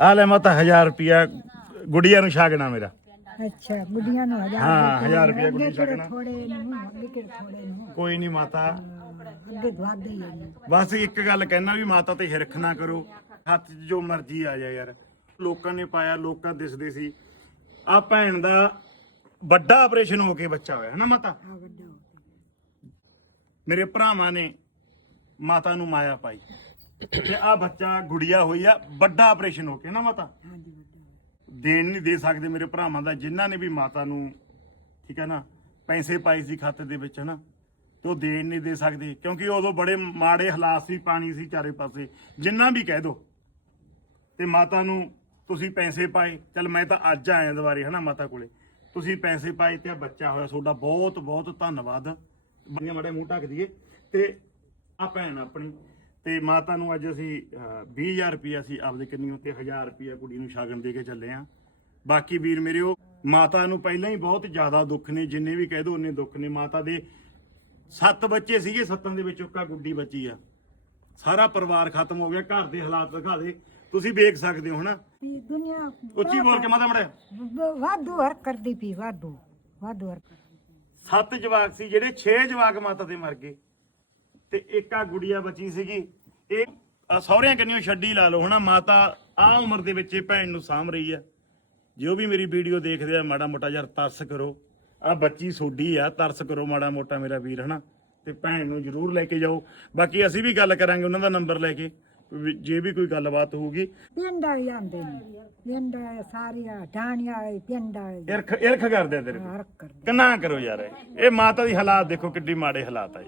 ਆ ਲੈ ਮਾਤਾ 1000 ਰੁਪਿਆ ਗੁੜੀਆ ਨੂੰ ਛਾਗਣਾ ਮੇਰਾ। ਅੱਛਾ ਗੁੱਡੀਆਂ ਨੂੰ ਹਜ਼ਾਰ ਹਾਂ, ਦਿੱਤੇ। ਹਜ਼ਾਰ ਰੁਪਇਆ ਅੱਗੇ ਗੁੱਡੀ ਕਿਹੜੇ ਛਕਣਾ। ਥੋੜੇ ਨੂੰ ਅੱਗੇ ਕਿਹੜੇ ਥੋੜੇ ਨੂੰ? ਕੋਈ ਨਹੀਂ ਮਾਤਾ। ਅੱਗੇ ਦਵਾਦੇ ਹੀ ਨੇ। ਬਸ ਇੱਕ ਗੱਲ ਕਹਿਣਾ ਵੀ ਮਾਤਾ ਤੇ ਹਿਰਖ ਨਾ ਕਰੋ। ਹੱਥ 'ਚ ਜੋ ਮਰਜ਼ੀ ਆ ਜਾ ਯਾਰ। ਲੋਕਾਂ ਨੇ ਪਾਇਆ ਲੋਕਾਂ ਦਿਸਦੇ ਸੀ। ਆ ਭੈਣ ਦਾ ਵੱਡਾ ਆਪਰੇਸ਼ਨ ਹੋ ਕੇ ਬੱਚਾ ਹੋਇਆ ਹੈ ਨਾ ਮਾਤਾ? ਆ ਵੱਡਾ ਹੋ ਗਿਆ। ਮੇਰੇ ਭਰਾਵਾਂ ਨੇ ਮਾਤਾ ਨੂੰ ਮਾਇਆ ਪਾਈ। ਤੇ ਆ ਬੱਚਾ ਗੁੜੀਆ ਹੋਈ ਆ ਵੱਡਾ ਆਪਰੇਸ਼ਨ ਹੋ ਕੇ ਨਾ ਮਾਤਾ? ਹਾਂਜੀ। ਦੇਣ ਨਹੀਂ ਦੇ ਸਕਦੇ ਮੇਰੇ ਭਰਾਵਾਂ ਦਾ ਜਿਨ੍ਹਾਂ ਨੇ ਵੀ ਮਾਤਾ ਨੂੰ ਠੀਕ ਹੈ ਨਾ ਪੈਸੇ ਪਾਏ ਸੀ ਖਾਤੇ ਦੇ ਵਿੱਚ ਹਨਾ? ਤੇ ਉਹ ਦੇਣ ਨਹੀਂ ਦੇ ਸਕਦੇ ਕਿਉਂਕਿ ਉਦੋਂ ਬੜੇ ਮਾੜੇ ਹਾਲਾਤ ਸੀ ਪਾਣੀ ਸੀ ਚਾਰੇ ਪਾਸੇ ਜਿੰਨਾ ਵੀ ਕਹਿ ਦੋ। ਤੇ ਮਾਤਾ ਨੂੰ ਤੁਸੀਂ ਪੈਸੇ ਪਾਏ ਚਲ ਮੈਂ ਤਾਂ ਅੱਜ ਆਇਆ ਦੁਬਾਰੇ ਹਨਾ ਮਾਤਾ ਕੋਲੇ? ਤੁਸੀਂ ਪੈਸੇ ਪਾਏ ਤੇ ਆ ਬੱਚਾ ਹੋਇਆ ਤੁਹਾਡਾ ਬਹੁਤ ਬਹੁਤ ਧੰਨਵਾਦ। ਬੰਨੇ ਮਾੜੇ ਮੂੰਹ ਢੱਕ ਦਈਏ। ਤੇ ਆ ਭੈਣ ਆਪਣੀ ਤੇ ਮਾਤਾ ਨੂੰ ਅੱਜ ਅਸੀਂ ਅਹ, 20000 ਰੁਪਇਆ ਅਸੀਂ ਆਪਦੇ ਕੰਨੀਓ ਤੇ 1000 ਰੁਪਇਆ ਕੁੜੀ ਨੂੰ ਸ਼ਗਨ ਦੇ ਕੇ ਚੱਲੇ ਆ। ਬਾਕੀ ਵੀਰ ਮੇਰੇ ਉਹ ਮਾਤਾ ਨੂੰ ਪਹਿਲਾਂ ਹੀ ਬਹੁਤ ਜ਼ਿਆਦਾ ਦੁੱਖ ਨੇ ਜਿੰਨੇ ਵੀ ਕਹਿ ਦੋ ਉਹਨੇ ਦੁੱਖ ਨੇ। ਮਾਤਾ ਦੇ ਸੱਤ ਬੱਚੇ ਸੀਗੇ ਸੱਤਾਂ ਦੇ ਵਿੱਚ ਉੱਕਾ ਗੁੱਡੀ ਬੱਚੀ ਆ। ਸਾਰਾ ਪਰਿਵਾਰ ਖਤਮ ਹੋ ਗਿਆ ਘਰ ਦੇ ਹਾਲਾਤ ਦਿਖਾ ਦੇ। ਤੁਸੀਂ ਵੇਖ ਸਕਦੇ ਹੋ ਨਾ ਦੁਨੀਆ ਉੱਚੀ ਬੋਲ ਕੇ ਮਾਤਾ ਮੜੇ। ਵਾਧੂ ਹਰ ਕਰਦੀ ਪਈ ਵਾਧੂ ਵਾਧੂ ਹਰ ਕਰਦੀ ਸੱਤ ਜਵਾਕ ਸੀ ਜਿਹੜੇ 6 ਜਵਾਕ ਮਾਤਾ ਦੇ ਮਰ ਗਏ। ਤੇ ਇੱਕ ਆ ਗੁੜੀਆ ਬਚੀ ਸੀਗੀ। ਇਹ ਸਹੁਰਿਆਂ ਕੰਨਿਓ ਛੱਡੀ ਲਾ ਲਓ। ਹਨਾ ਮਾਤਾ ਆ ਉਮਰ ਦੇ ਵਿੱਚ ਇਹ ਭੈਣ ਨੂੰ ਸਾਂਭ ਰਹੀ ਆ। ਜੋ ਵੀ ਮੇਰੀ ਵੀਡੀਓ ਦੇਖਦੇ ਆ ਮਾੜਾ ਮੋਟਾ ਯਾਰ ਤਰਸ ਕਰੋ। ਆ ਬੱਚੀ ਸੋਡੀ ਆ ਤਰਸ ਕਰੋ ਮਾੜਾ ਮੋਟਾ ਮੇਰਾ ਵੀਰ ਹਨਾ? ਤੇ ਭੈਣ ਨੂੰ ਜਰੂਰ ਲੈ ਕੇ ਜਾਓ। ਬਾਕੀ ਅਸੀਂ ਵੀ ਗੱਲ ਕਰਾਂਗੇ ਉਹਨਾਂ ਦਾ ਨੰਬਰ ਲੈ ਕੇ ਵੀ ਜੇ ਵੀ ਕੋਈ ਗੱਲਬਾਤ ਹੋਊਗੀ। ਪਿੰਡ ਵਾਲੇ ਆਂਦੇ ਨੇ। ਪਿੰਡ ਸਾਰੀਆਂ ਢਾਣੀਆਂ ਪਿੰਡ ਇਰਖ ਇਰਖ ਕਰਦੇ ਤੇਰੇ ਕੋਲ। ਹਰ ਕਰਦੇ। ਕਿ ਨਾ ਕਰੋ ਯਾਰ ਇਹ। ਮਾਤਾ ਦੀ ਹਾਲਾਤ ਦੇਖੋ ਕਿੱਡੀ ਮਾੜੇ ਹਾਲਾਤ ਆ